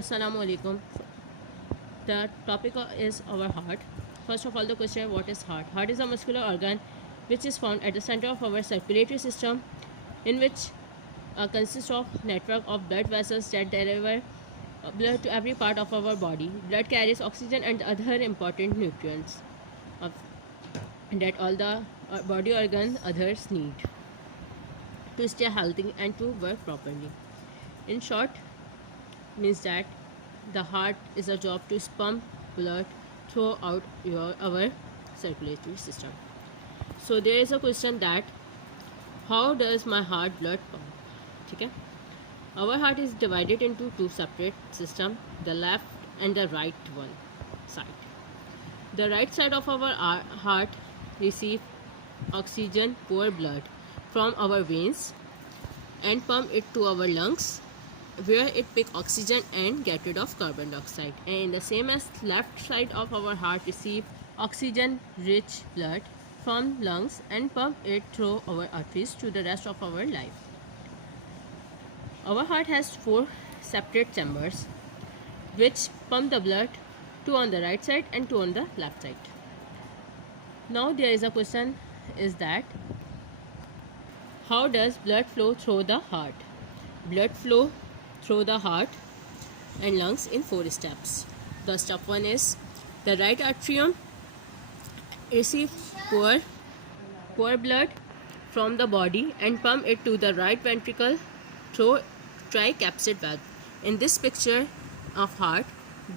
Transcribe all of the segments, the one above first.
Assalamu alaikum. The topic is our heart. First of all, the question: what is heart? Heart is a muscular organ which is found at the center of our circulatory system, in which consists of network of blood vessels that deliver blood to every part of our body. Blood carries oxygen and other important nutrients of, that all the body organs others need to stay healthy and to work properly. In short, means that the heart is a job to pump blood throughout our circulatory system. So there is a question that how does my heart blood pump? Okay, our heart is divided into two separate systems, the left and the right one side. The right side of our heart receive oxygen poor blood from our veins and pump it to our lungs, where it pick oxygen and get rid of carbon dioxide. And the same as left side of our heart receive oxygen rich blood from lungs and pump it through our arteries to the rest of our life. Our heart has four separate chambers which pump the blood, two on the right side and two on the left side. Now there is a question is that how does blood flow through the heart? Blood flow through the heart and lungs in four steps. The step one is the right atrium receive poor blood from the body and pump it to the right ventricle through tricapsid valve. In this picture of heart,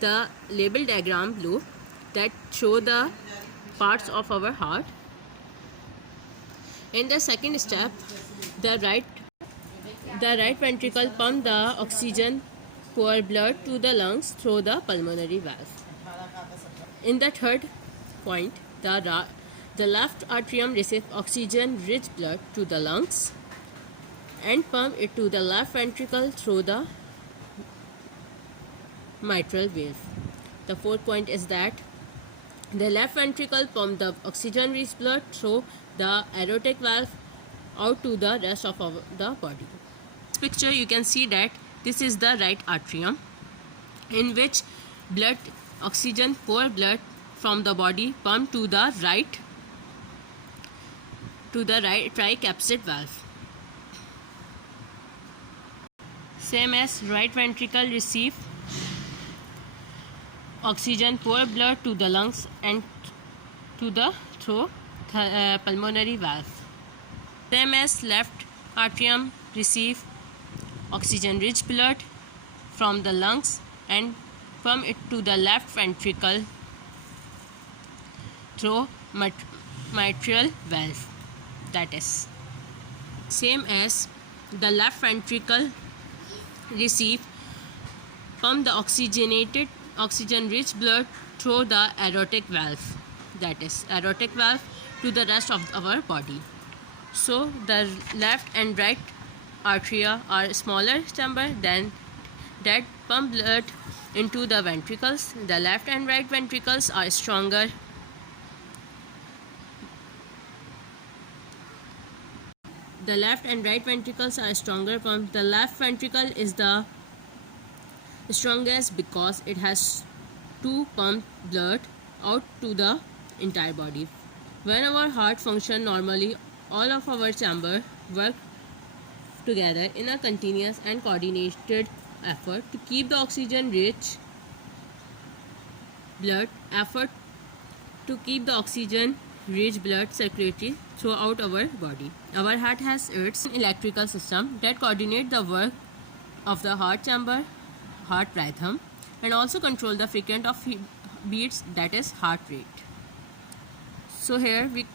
the label diagram below that show the parts of our heart. In the second step, the right ventricle pump the oxygen poor blood to the lungs through the pulmonary valve. In the third point, the left atrium receives oxygen rich blood to the lungs and pump it to the left ventricle through the mitral valve. The fourth point is that the left ventricle pump the oxygen rich blood through the aortic valve out to the rest of the body. In this picture you can see that this is the right atrium, in which oxygen poor blood from the body pump to the right tricapsid valve. Same as right ventricle receive oxygen poor blood to the lungs and to the through pulmonary valve. Same as left atrium receive oxygen rich blood from the lungs and pump it to the left ventricle through mitral valve. That is same as the left ventricle receive pump the oxygen rich blood through the aortic valve, that is aortic valve, to the rest of our body. So the left and right arteria are smaller chamber than that pump blood into the ventricles. The left and right ventricles are stronger. The left and right ventricles are stronger pump. The left ventricle is the strongest because it has to pump blood out to the entire body. When our heart functions normally, all of our chambers work together in a continuous and coordinated effort to keep the oxygen rich blood circulating throughout our body. Our heart has its electrical system that coordinate the work of the heart chamber, heart rhythm, and also control the frequency of beats, that is heart rate. So here we